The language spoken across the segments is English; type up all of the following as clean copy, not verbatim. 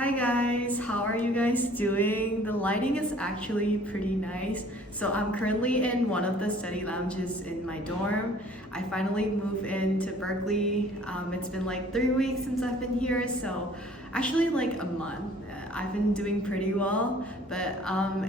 Hi guys, how are you guys doing? The lighting is actually pretty nice. So I'm currently in one of the study lounges in my dorm. I finally moved into Berkeley. It's been like 3 weeks since I've been here, so actually like a month. I've been doing pretty well, but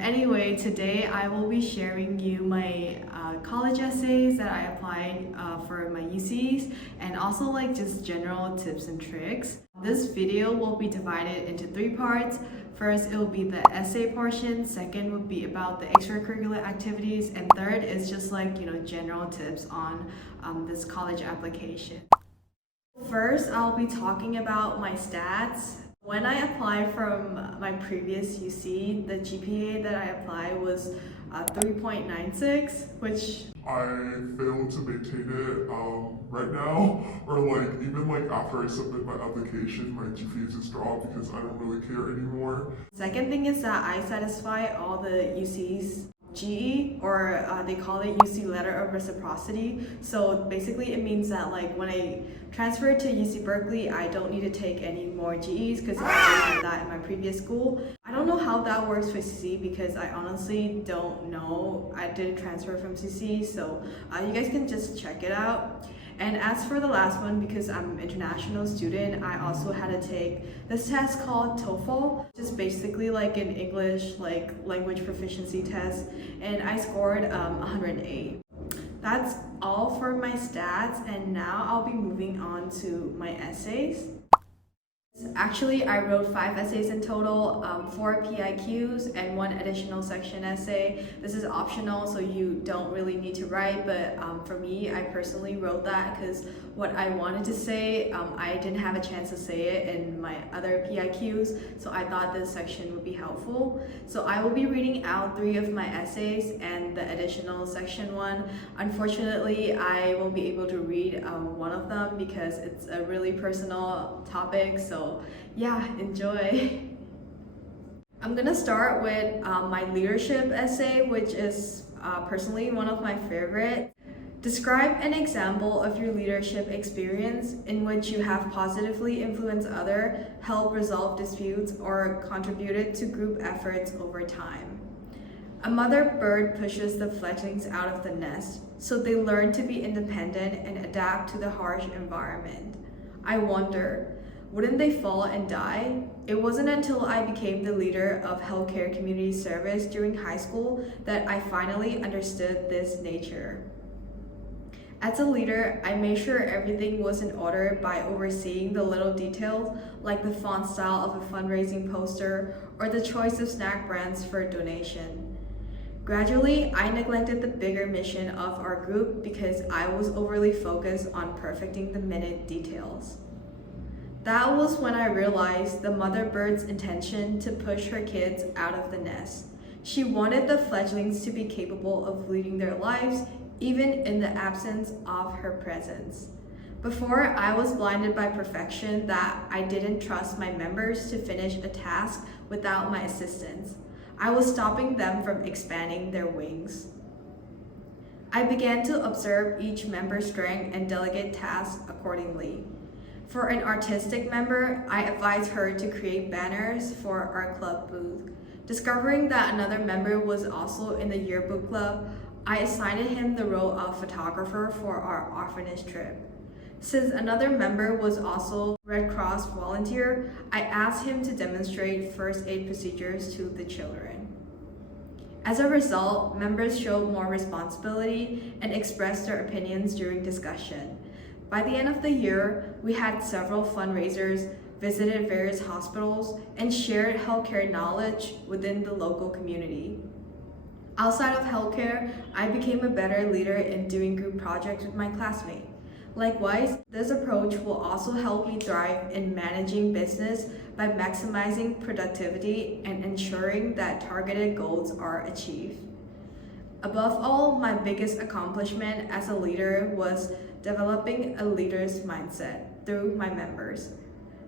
anyway, today I will be sharing you my college essays that I applied for my UCs and also like just general tips and tricks. This video will be divided into 3 parts. First, it will be the essay portion. Second would be about the extracurricular activities, and third is just like general tips on this college application. First, I'll be talking about my stats. When I applied from my previous UC, the GPA that I applied was 3.96, which I failed to maintain it right now, or like even like after I submit my application, my GPA just dropped because I don't really care anymore. Second thing is that I satisfy all the UC's GE, or they call it UC letter of reciprocity. So basically it means that like when I transfer to UC Berkeley, I don't need to take any more GEs because I already did that in my previous school. I don't know how that works with CC because I honestly don't know. I didn't transfer from CC, so you guys can just check it out. And as for the last one, because I'm an international student, I also had to take this test called TOEFL, just basically like an English like language proficiency test, and I scored 108. That's all for my stats, and now I'll be moving on to my essays. Actually, I wrote 5 essays in total, 4 PIQs and 1 additional section essay. This is optional, so you don't really need to write, but for me, I personally wrote that because what I wanted to say, I didn't have a chance to say it in my other PIQs, so I thought this section would be helpful. So I will be reading out 3 of my essays and the additional section 1. Unfortunately, I won't be able to read one of them because it's a really personal topic, so yeah, enjoy. I'm gonna start with my leadership essay, which is personally one of my favorite. Describe an example of your leadership experience in which you have positively influenced others, helped resolve disputes, or contributed to group efforts over time. A mother bird pushes the fledglings out of the nest, so they learn to be independent and adapt to the harsh environment. I wonder, wouldn't they fall and die? It wasn't until I became the leader of healthcare community service during high school that I finally understood this nature. As a leader, I made sure everything was in order by overseeing the little details like the font style of a fundraising poster or the choice of snack brands for a donation. Gradually, I neglected the bigger mission of our group because I was overly focused on perfecting the minute details. That was when I realized the mother bird's intention to push her kids out of the nest. She wanted the fledglings to be capable of leading their lives even in the absence of her presence. Before, I was blinded by perfection that I didn't trust my members to finish a task without my assistance. I was stopping them from expanding their wings. I began to observe each member's strength and delegate tasks accordingly. For an artistic member, I advised her to create banners for our club booth. Discovering that another member was also in the yearbook club, I assigned him the role of photographer for our orphanage trip. Since another member was also Red Cross volunteer, I asked him to demonstrate first aid procedures to the children. As a result, members showed more responsibility and expressed their opinions during discussion. By the end of the year, we had several fundraisers, visited various hospitals, and shared healthcare knowledge within the local community. Outside of healthcare, I became a better leader in doing group projects with my classmates. Likewise, this approach will also help me thrive in managing business by maximizing productivity and ensuring that targeted goals are achieved. Above all, my biggest accomplishment as a leader was developing a leader's mindset through my members.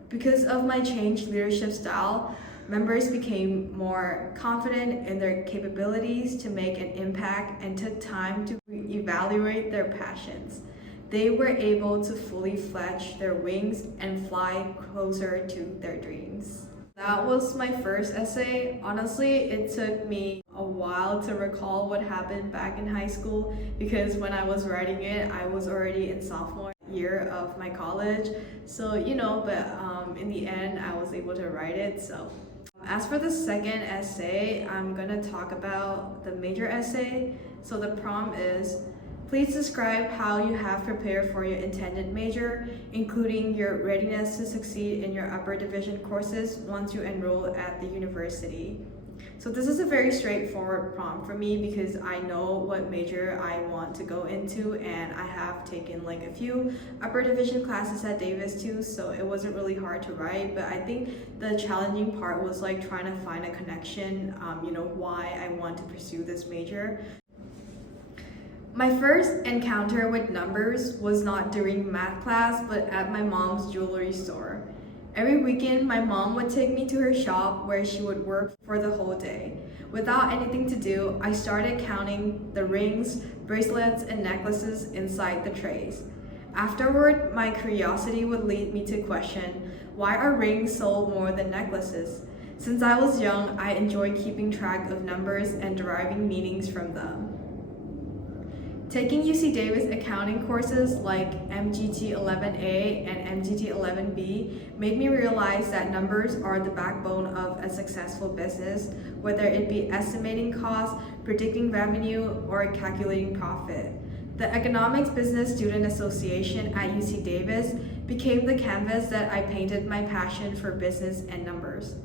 Because of my changed leadership style, members became more confident in their capabilities to make an impact and took time to evaluate their passions. They were able to fully fledge their wings and fly closer to their dreams. That was my first essay. Honestly, it took me a while to recall what happened back in high school because when I was writing it, I was already in sophomore year of my college. So, but in the end, I was able to write it. So, as for the second essay, I'm gonna talk about the major essay. So the prompt is, please describe how you have prepared for your intended major, including your readiness to succeed in your upper division courses once you enroll at the university. So this is a very straightforward prompt for me because I know what major I want to go into, and I have taken like a few upper division classes at Davis too, so it wasn't really hard to write. But I think the challenging part was like trying to find a connection, why I want to pursue this major. My first encounter with numbers was not during math class, but at my mom's jewelry store. Every weekend, my mom would take me to her shop where she would work for the whole day. Without anything to do, I started counting the rings, bracelets, and necklaces inside the trays. Afterward, my curiosity would lead me to question, why are rings sold more than necklaces? Since I was young, I enjoyed keeping track of numbers and deriving meanings from them. Taking UC Davis accounting courses like MGT 11A and MGT 11B made me realize that numbers are the backbone of a successful business, whether it be estimating costs, predicting revenue, or calculating profit. The Economics Business Student Association at UC Davis became the canvas that I painted my passion for business and numbers.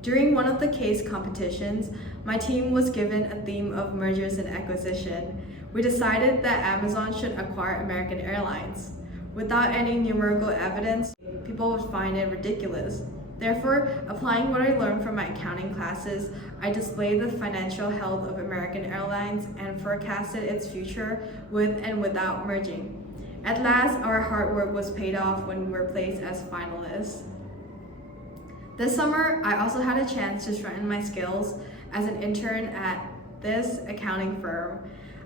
During one of the case competitions, my team was given a theme of mergers and acquisition. We decided that Amazon should acquire American Airlines. Without any numerical evidence, people would find it ridiculous. Therefore, applying what I learned from my accounting classes, I displayed the financial health of American Airlines and forecasted its future with and without merging. At last, our hard work was paid off when we were placed as finalists. This summer, I also had a chance to strengthen my skills as an intern at this accounting firm.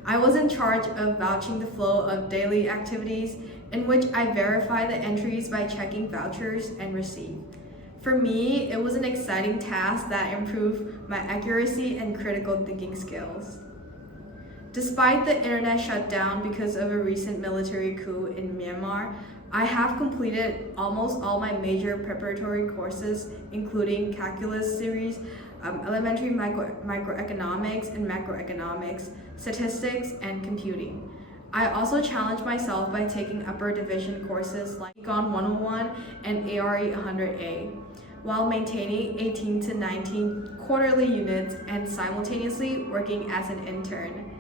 I was in charge of vouching the flow of daily activities in which I verify the entries by checking vouchers and receipt. For me, it was an exciting task that improved my accuracy and critical thinking skills. Despite the internet shutdown because of a recent military coup in Myanmar, I have completed almost all my major preparatory courses, including calculus series, elementary microeconomics and macroeconomics, statistics, and computing. I also challenged myself by taking upper division courses like Econ 101 and ARE 100A, while maintaining 18 to 19 quarterly units and simultaneously working as an intern.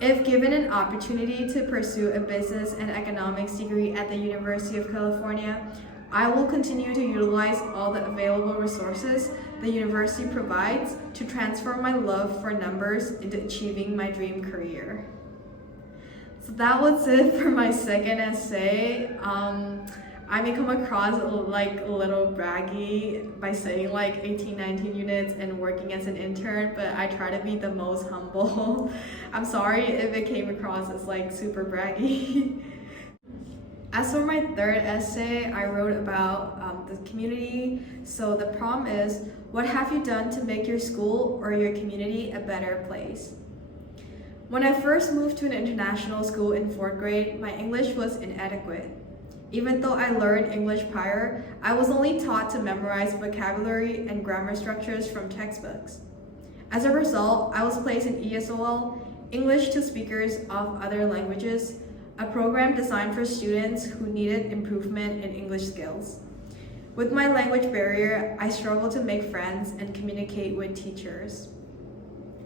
If given an opportunity to pursue a business and economics degree at the University of California, I will continue to utilize all the available resources the university provides to transform my love for numbers into achieving my dream career. So that was it for my second essay. I may come across like a little braggy by saying like 18, 19 units and working as an intern, but I try to be the most humble. I'm sorry if it came across as like super braggy. As for my third essay, I wrote about the community. So the prompt is, what have you done to make your school or your community a better place? When I first moved to an international school in 4th grade, my English was inadequate. Even though I learned English prior, I was only taught to memorize vocabulary and grammar structures from textbooks. As a result, I was placed in ESOL, English to speakers of other languages, a program designed for students who needed improvement in English skills. With my language barrier, I struggled to make friends and communicate with teachers.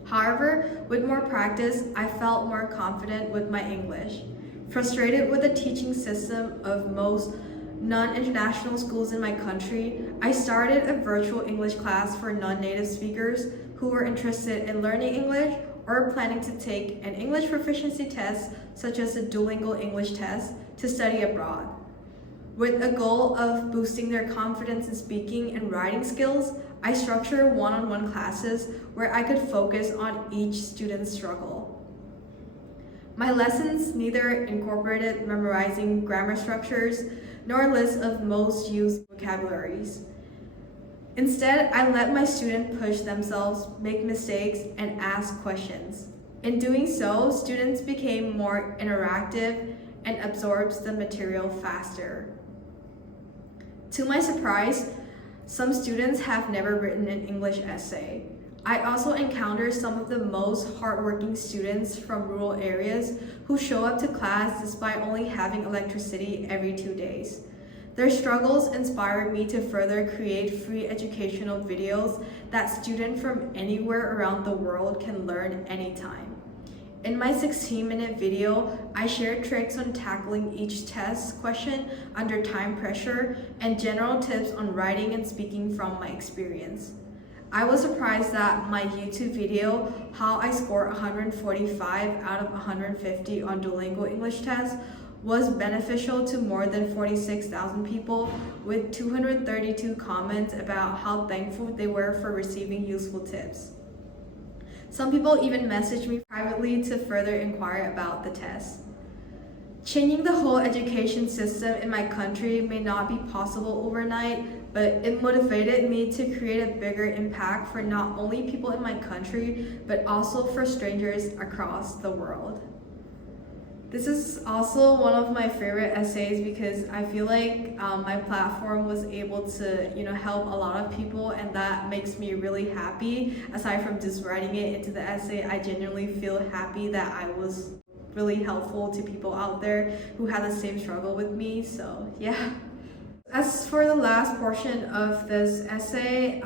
However, with more practice, I felt more confident with my English. Frustrated with the teaching system of most non-international schools in my country, I started a virtual English class for non-native speakers who were interested in learning English or planning to take an English proficiency test, such as the Duolingo English test, to study abroad. With a goal of boosting their confidence in speaking and writing skills, I structured one-on-one classes where I could focus on each student's struggle. My lessons neither incorporated memorizing grammar structures nor lists of most used vocabularies. Instead, I let my students push themselves, make mistakes, and ask questions. In doing so, students became more interactive and absorbed the material faster. To my surprise, some students have never written an English essay. I also encounter some of the most hardworking students from rural areas who show up to class despite only having electricity every 2 days. Their struggles inspired me to further create free educational videos that students from anywhere around the world can learn anytime. In my 16-minute video, I shared tricks on tackling each test question under time pressure and general tips on writing and speaking from my experience. I was surprised that my YouTube video, How I Scored 145 out of 150 on Duolingo English Test, was beneficial to more than 46,000 people, with 232 comments about how thankful they were for receiving useful tips. Some people even messaged me privately to further inquire about the test. Changing the whole education system in my country may not be possible overnight, but it motivated me to create a bigger impact for not only people in my country, but also for strangers across the world. This is also one of my favorite essays because I feel like my platform was able to, help a lot of people, and that makes me really happy. Aside from just writing it into the essay, I genuinely feel happy that I was really helpful to people out there who had the same struggle with me. So yeah. As for the last portion of this essay,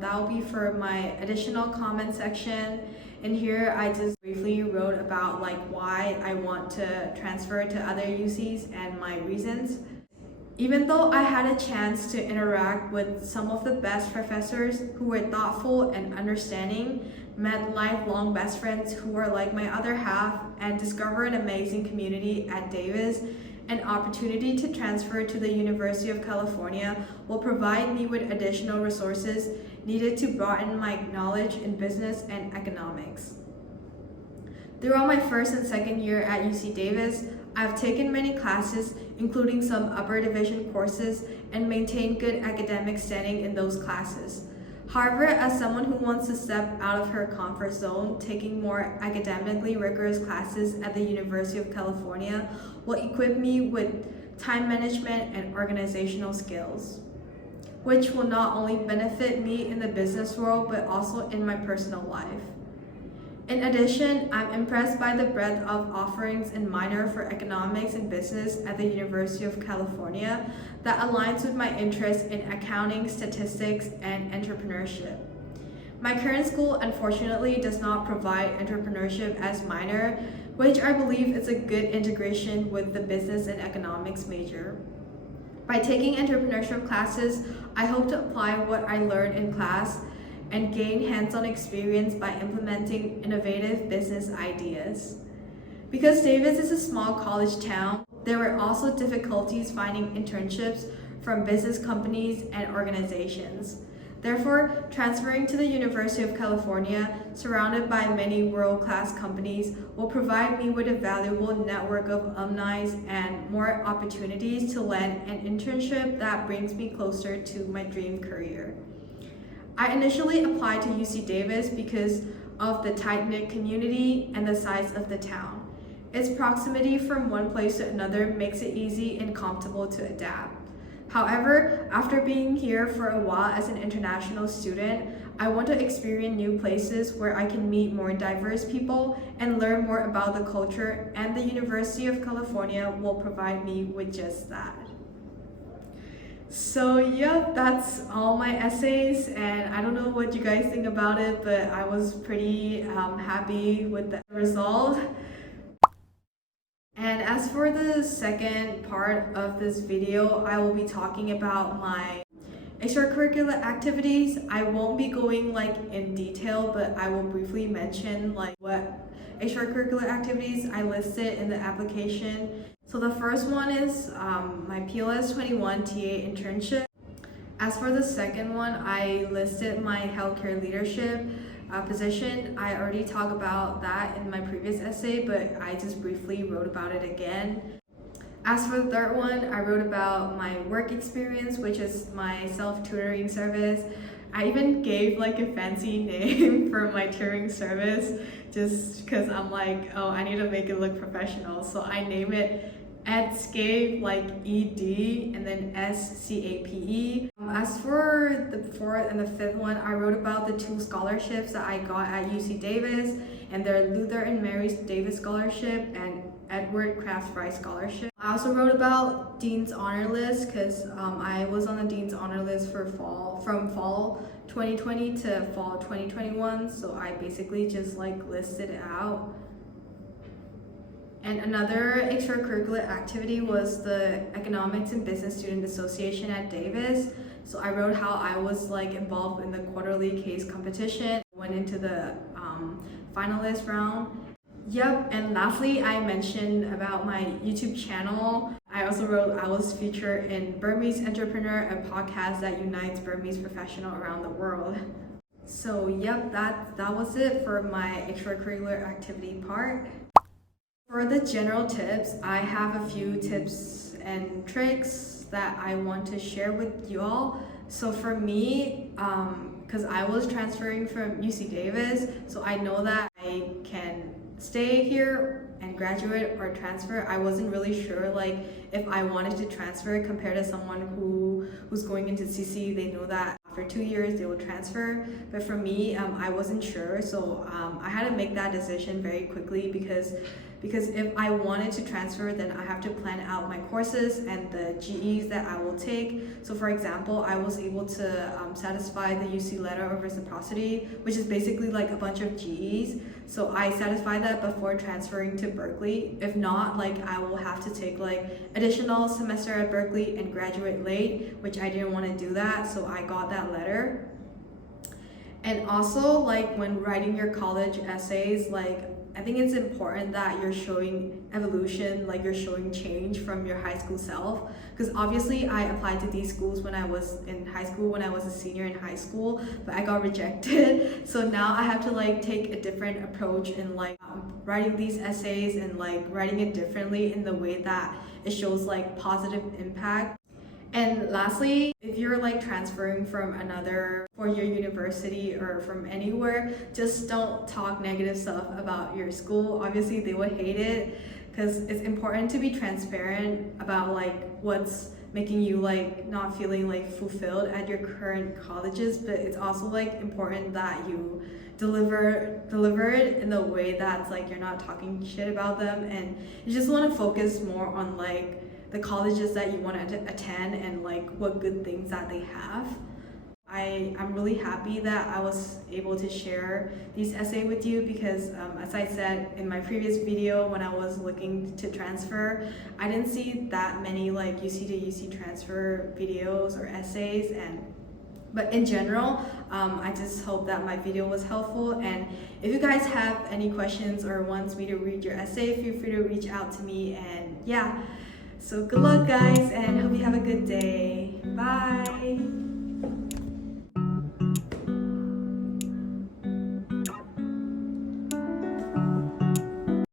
that will be for my additional comment section. In here, I just briefly wrote about why I want to transfer to other UCs and my reasons. Even though I had a chance to interact with some of the best professors who were thoughtful and understanding, met lifelong best friends who were like my other half, and discovered an amazing community at Davis, an opportunity to transfer to the University of California will provide me with additional resources needed to broaden my knowledge in business and economics. Throughout my first and second year at UC Davis, I've taken many classes, including some upper division courses, and maintained good academic standing in those classes. However, as someone who wants to step out of her comfort zone, taking more academically rigorous classes at the University of California will equip me with time management and organizational skills, which will not only benefit me in the business world, but also in my personal life. In addition, I'm impressed by the breadth of offerings in minor for economics and business at the University of California that aligns with my interest in accounting, statistics, and entrepreneurship. My current school unfortunately does not provide entrepreneurship as minor, which I believe is a good integration with the business and economics major. By taking entrepreneurship classes, I hope to apply what I learned in class and gain hands-on experience by implementing innovative business ideas. Because Davis is a small college town, there were also difficulties finding internships from business companies and organizations. Therefore, transferring to the University of California, surrounded by many world-class companies, will provide me with a valuable network of alumni and more opportunities to land an internship that brings me closer to my dream career. I initially applied to UC Davis because of the tight-knit community and the size of the town. Its proximity from one place to another makes it easy and comfortable to adapt. However, after being here for a while as an international student, I want to experience new places where I can meet more diverse people and learn more about the culture, and the University of California will provide me with just that. So yeah, that's all my essays, and I don't know what you guys think about it, but I was pretty happy with the result. And as for the second part of this video, I will be talking about my extracurricular activities. I won't be going in detail, but I will briefly mention what extracurricular activities I listed in the application. So the first one is my PLS 21 TA internship. As for the second one, I listed my healthcare leadership position. I already talked about that in my previous essay, but I just briefly wrote about it again. As for the third one, I wrote about my work experience, which is my self-tutoring service. I even gave like a fancy name for my tutoring service just because I'm like, oh, I need to make it look professional. So I name it Edscape, like ED, and then SCAPE. As for the fourth and the fifth one, I wrote about the 2 scholarships that I got at UC Davis, and they're Luther and Mary Davis Scholarship and Edward Crafts Rice Scholarship. I also wrote about Dean's Honor List because I was on the Dean's Honor List for from fall 2020 to fall 2021, so I basically just like listed it out. And another extracurricular activity was the Economics and Business Student Association at Davis. So I wrote how I was like involved in the quarterly case competition, went into the finalist round. Yep, and lastly, I mentioned about my YouTube channel. I also wrote I was featured in Burmese Entrepreneur, a podcast that unites Burmese professionals around the world. So yep, that was it for my extracurricular activity part. For the general tips, I have a few tips and tricks that I want to share with you all. So for me, because I was transferring from UC Davis, so I know that I can stay here and graduate or transfer. I wasn't really sure like if I wanted to transfer compared to someone who's going into CC. They know that after 2 years they will transfer, but for me, I wasn't sure, so I had to make that decision very quickly because if I wanted to transfer, then I have to plan out my courses and the GEs that I will take. So for example, I was able to satisfy the UC letter of reciprocity, which is basically like a bunch of GEs. So I satisfied that before transferring to Berkeley. If not, like I will have to take like additional semester at Berkeley and graduate late, which I didn't want to do that, so I got that letter. And also, like when writing your college essays, like I think it's important that you're showing evolution, like you're showing change from your high school self. Because obviously I applied to these schools when I was in high school, when I was a senior in high school, but I got rejected. So now I have to like take a different approach in like writing these essays and like writing it differently in the way that it shows like positive impact. And lastly, if you're like transferring from another four-year university or from anywhere, just don't talk negative stuff about your school. Obviously they would hate it because it's important to be transparent about like what's making you like not feeling like fulfilled at your current colleges, but it's also like important that you deliver it in a way that's like you're not talking shit about them, and you just want to focus more on like the colleges that you want to attend and like what good things that they have. I'm really happy that I was able to share these essays with you because as I said in my previous video, when I was looking to transfer, I didn't see that many like UC to UC transfer videos or essays, but in general, I just hope that my video was helpful, and if you guys have any questions or wants me to read your essay, feel free to reach out to me. And yeah, so good luck guys, and hope you have a good day. Bye.